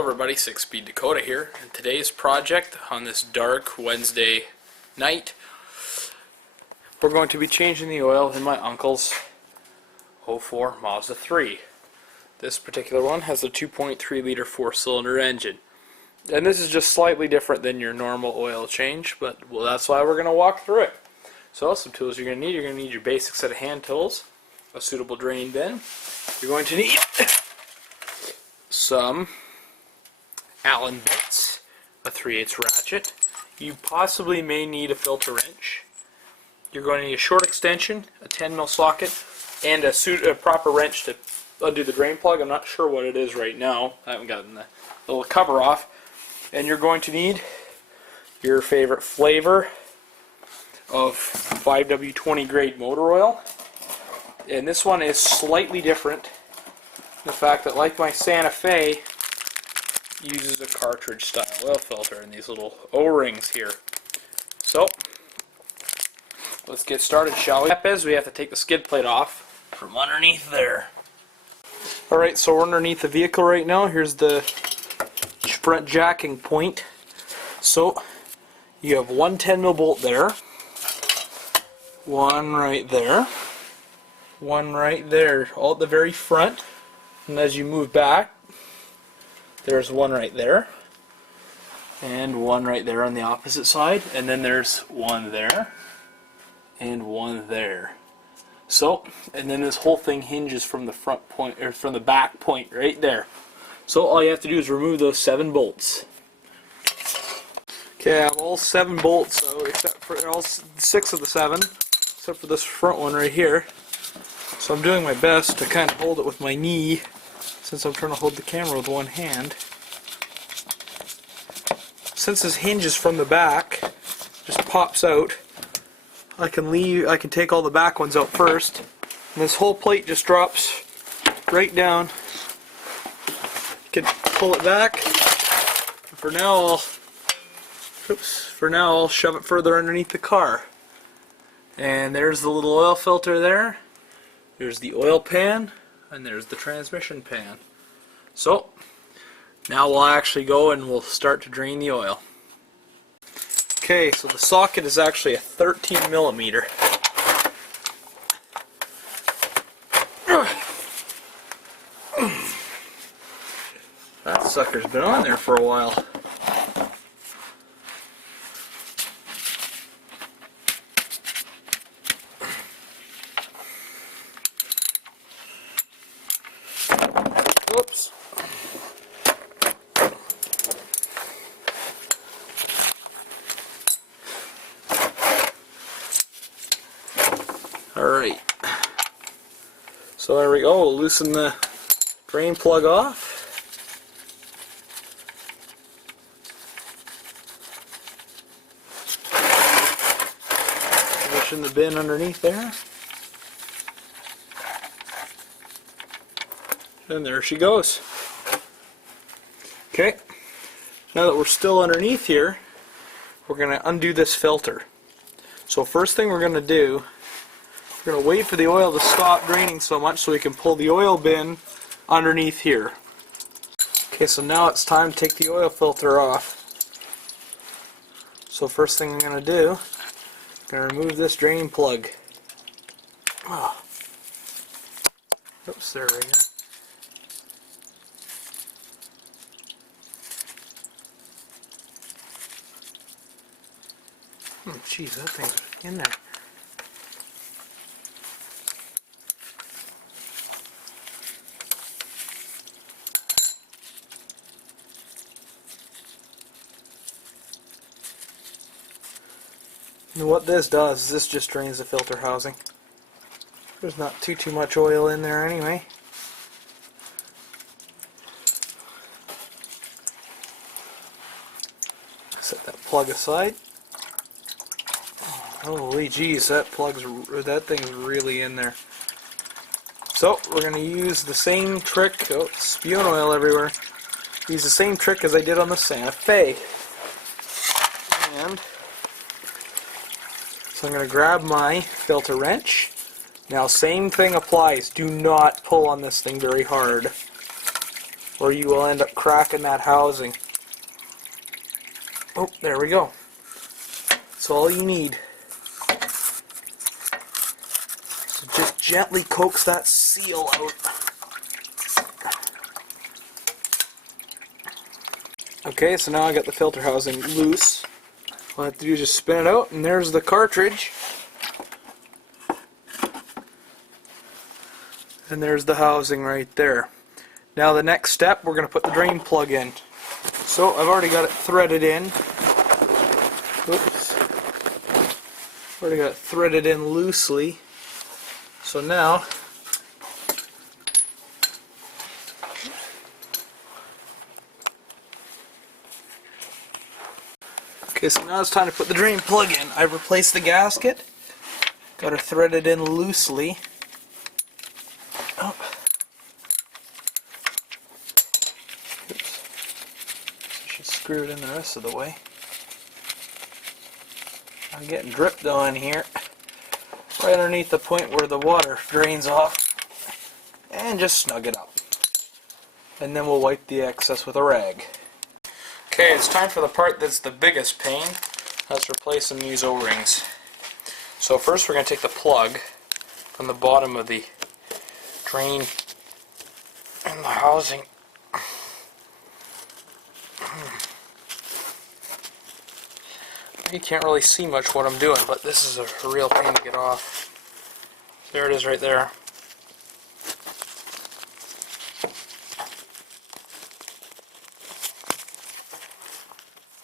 Hello everybody, 6-Speed Dakota here, and today's project on this dark Wednesday night, we're going to be changing the oil in my uncle's 04 Mazda 3. This particular one has a 2.3 liter 4-cylinder engine, and this is just slightly different than your normal oil change, but that's why we're going to walk through it. So some tools you're going to need your basic set of hand tools, a suitable drain bin, you're going to need some Allen bits, a 3/8 ratchet. You possibly may need a filter wrench. You're going to need a short extension, a 10mm socket, and a proper wrench to undo the drain plug. I'm not sure what it is right now. I haven't gotten the little cover off. And you're going to need your favorite flavor of 5W20 grade motor oil. And this one is slightly different. The fact that, like my Santa Fe, uses a cartridge style oil filter and these little O-rings here. So let's get started, shall we? We have to take the skid plate off from underneath there. Alright, so we're underneath the vehicle right now. Here's the front jacking point. So you have one 10mm bolt there, one right there, one right there, all at the very front. And as you move back, there's one right there, and one right there on the opposite side, and then there's one there, and one there. So, and then this whole thing hinges from the front point, or from the back point right there. So all you have to do is remove those 7 bolts. Okay, I have all 7 bolts, so except for all 6 of the 7, except for this front one right here. So I'm doing my best to kind of hold it with my knee, since I'm trying to hold the camera with one hand. Since this hinges from the back, just pops out, I can take all the back ones out first, and this whole plate just drops right down. You can pull it back. For now I'll shove it further underneath the car. And there's the little oil filter there. There's the oil pan, and there's the transmission pan. So now we'll actually go and we'll start to drain the oil. Okay, so the socket is actually a 13mm. That sucker's been on there for a while. Whoops. Alright. So there we go. We'll loosen the drain plug off. Position the bin underneath there. And there she goes. Okay, now that we're still underneath here, we're going to undo this filter. So first thing we're going to do, we're going to wait for the oil to stop draining so much so we can pull the oil bin underneath here. Okay, so now it's time to take the oil filter off. So first thing I'm going to do, I'm going to remove this drain plug. Oh. Oops, there we go. Jeez, that thing's in there. And what this does is this just drains the filter housing. There's not too much oil in there anyway. Set that plug aside. Holy jeez, that thing's really in there. So we're going to use the same trick. Oh, it's spewing oil everywhere. Use the same trick as I did on the Santa Fe. And so I'm going to grab my filter wrench. Now same thing applies. Do not pull on this thing very hard. or you will end up cracking that housing. Oh, there we go. That's all you need. So just gently coax that seal out. Okay, so now I got the filter housing loose. All I have to do is just spin it out, and there's the cartridge. And there's the housing right there. Now the next step, we're going to put the drain plug in. So I've already got it threaded in. Oops. Already got it threaded in loosely. So now, okay, so now it's time to put the drain plug in. I've replaced the gasket. Got her threaded in loosely. Oh. Oops. Should screw it in the rest of the way. I'm getting dripped on here. Right underneath the point where the water drains off. And just snug it up. And then we'll wipe the excess with a rag. Okay, it's time for the part that's the biggest pain. That's replacing these O-rings. So first we're going to take the plug from the bottom of the drain and the housing. You can't really see much what I'm doing, but this is a real pain to get off. There it is right there.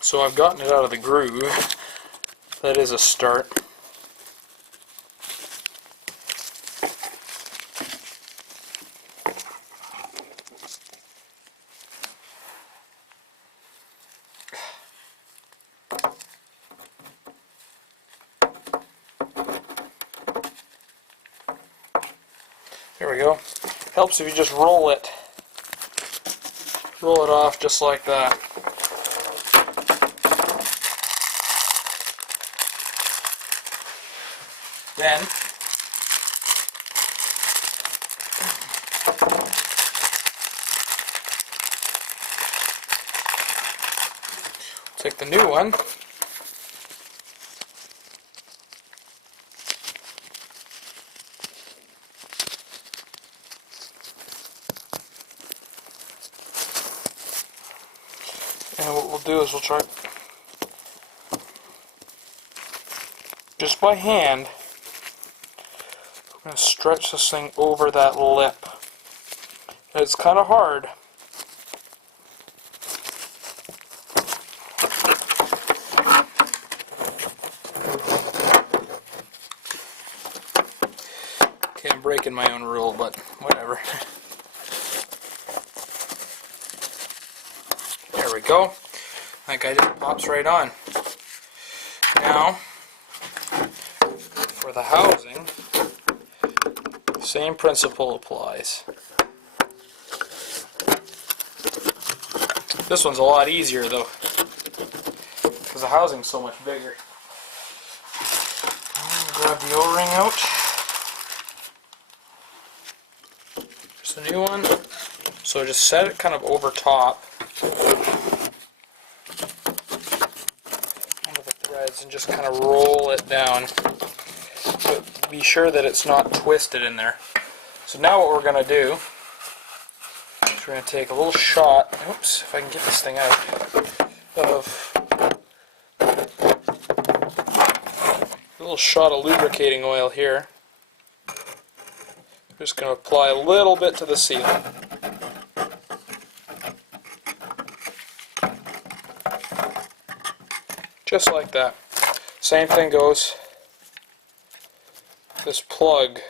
So I've gotten it out of the groove. That is a start. There we go. Helps if you just roll it. Roll it off just like that. Then take the new one. And what we'll do is we'll try just by hand. I'm going to stretch this thing over that lip. And it's kind of hard. Okay, I'm breaking my own rule, but whatever. There we go. That guy just pops right on. Now, for the housing, same principle applies. This one's a lot easier though, because the housing's so much bigger. Grab the O-ring out. There's the new one. So just set it kind of over top onto the threads and just kind of roll it down. But be sure that it's not twisted in there. So now what we're going to do is we're going to take a little shot, oops, if I can get this thing out, of a little shot of lubricating oil here. I'm just going to apply a little bit to the seal. Just like that. Same thing goes this plug.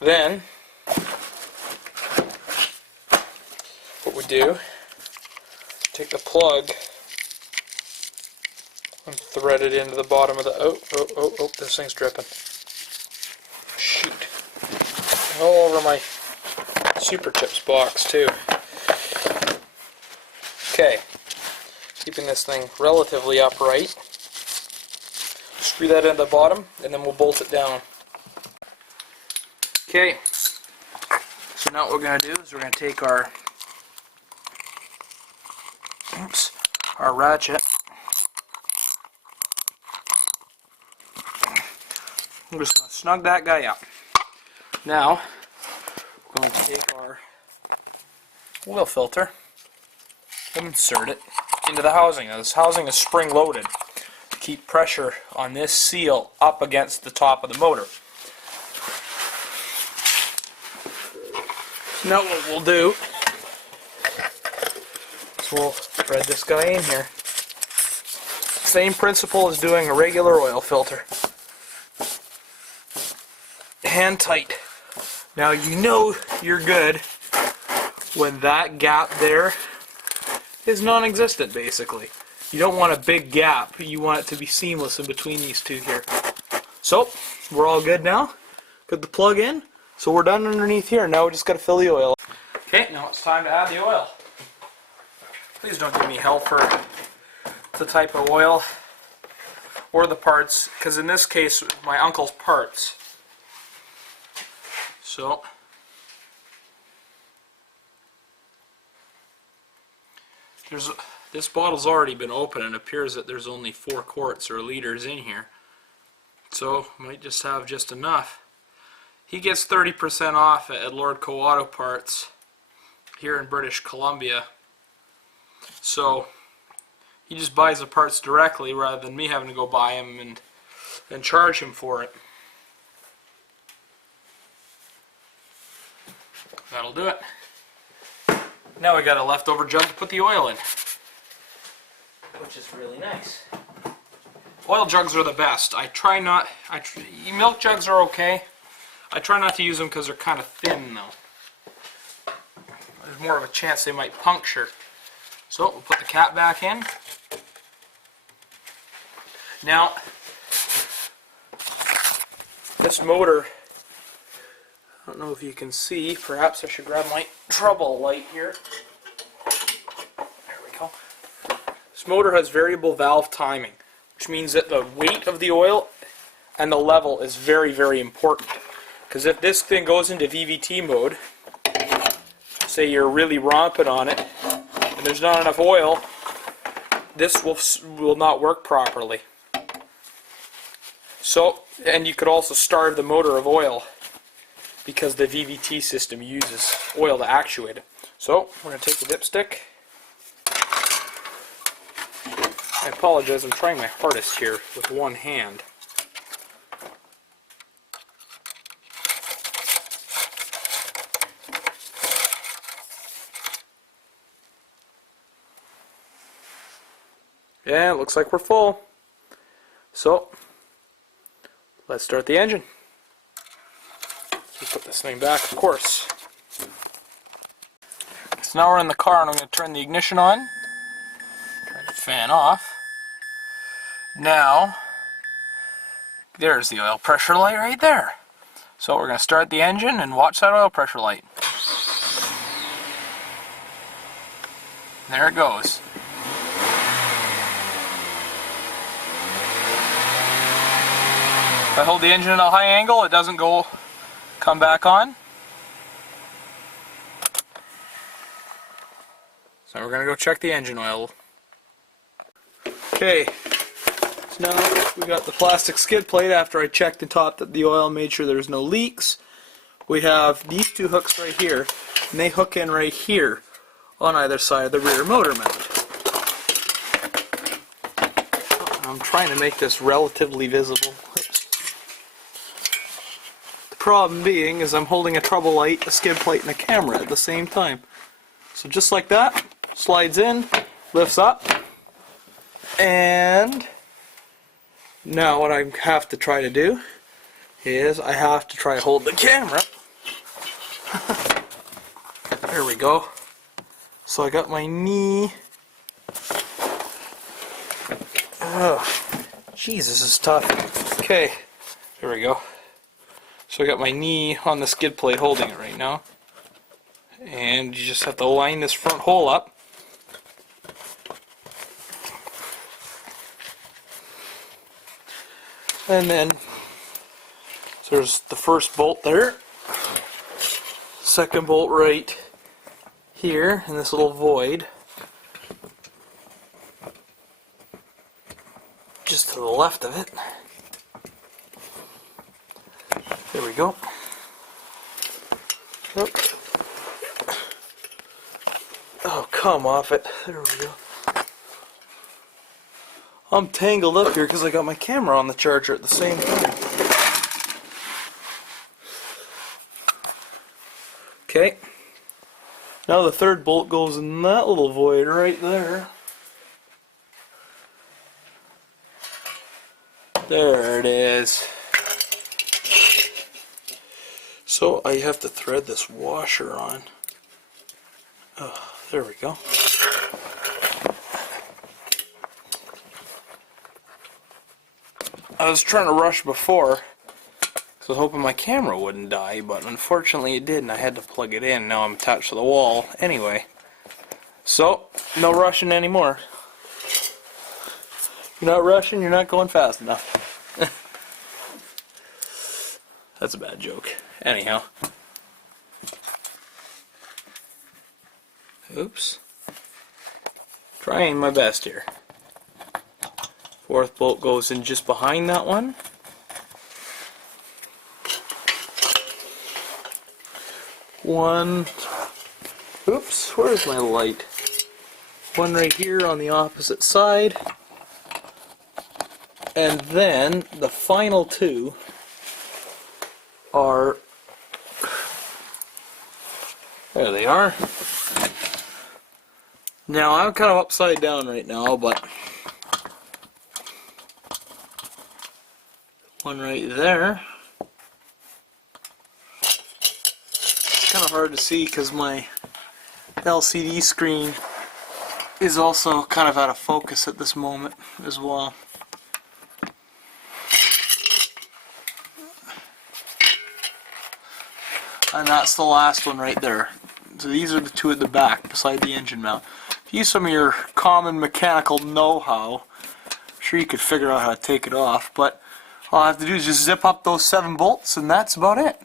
Then what we do, take the plug and thread it into the bottom of the oh, this thing's dripping. Shoot. All over my Super Chips box too. Okay. Keeping this thing relatively upright. Screw that in the bottom and then we'll bolt it down. Okay, So now what we're going to do is we're going to take our ratchet. I'm just going to snug that guy up. Now, we're going to take our oil filter and insert it into the housing. Now, this housing is spring loaded to keep pressure on this seal up against the top of the motor. So now what we'll do is we'll thread this guy in here. Same principle as doing a regular oil filter. Hand tight. Now you know you're good when that gap there is non-existent, basically. You don't want a big gap. You want it to be seamless in between these two here. So, we're all good now. Put the plug in. So we're done underneath here. Now we just got to fill the oil. Okay, now it's time to add the oil. Please don't give me hell for the type of oil or the parts, because in this case, my uncle's parts. So, this bottle's already been open and it appears that there's only 4 quarts or liters in here. So, might just have just enough. He gets 30% off at Lord Co Auto Parts here in British Columbia. So, he just buys the parts directly rather than me having to go buy them and charge him for it. That'll do it. Now we got a leftover jug to put the oil in, which is really nice. Oil jugs are the best. Milk jugs are okay. I try not to use them because they're kind of thin though. There's more of a chance they might puncture. So we'll put the cap back in. Now, this motor, I don't know if you can see, perhaps I should grab my trouble light here. There we go. This motor has variable valve timing, which means that the weight of the oil and the level is very, very important. Because if this thing goes into VVT mode, say you're really romping on it, and there's not enough oil, this will not work properly. So, and you could also starve the motor of oil, because the VVT system uses oil to actuate it. So, we're going to take the dipstick. I apologize, I'm trying my hardest here with one hand. Yeah, it looks like we're full. So, let's start the engine. Put this thing back, of course. So now we're in the car and I'm going to turn the ignition on. Turn the fan off. Now, there's the oil pressure light right there. So we're going to start the engine and watch that oil pressure light. There it goes. If I hold the engine at a high angle, it doesn't come back on. So we're going to go check the engine oil. Okay, so now we got the plastic skid plate after I checked and topped the oil, made sure there's no leaks. We have these 2 hooks right here, and they hook in right here on either side of the rear motor mount. I'm trying to make this relatively visible. Problem being is I'm holding a trouble light, a skid plate, and a camera at the same time. So just like that, slides in, lifts up, and now what I have to try to do is I have to try to hold the camera. There we go. So I got my knee. Oh, Jesus, this is tough. Okay, there we go. So I got my knee on the skid plate holding it right now. And you just have to line this front hole up. And then, so there's the first bolt there. second bolt right here in this little void. Just to the left of it. There we go. Nope. Oh, come off it. There we go. I'm tangled up here because I got my camera on the charger at the same time. Okay. Now the third bolt goes in that little void right there. There it is. So I have to thread this washer on. Oh, there we go. I was trying to rush before, because I was hoping my camera wouldn't die, but unfortunately it did, and I had to plug it in. Now I'm attached to the wall anyway. So, no rushing anymore. You're not rushing, you're not going fast enough. That's a bad joke. Anyhow. Oops. Trying my best here. Fourth bolt goes in just behind that one. One. Oops, where's my light? One right here on the opposite side. And then the final two are, there they are. Now I'm kind of upside down right now, but one right there. It's kind of hard to see because my LCD screen is also kind of out of focus at this moment as well. And that's the last one right there. So these are the two at the back beside the engine mount. If you use some of your common mechanical know-how, I'm sure you could figure out how to take it off, but all I have to do is just zip up those 7 bolts and that's about it.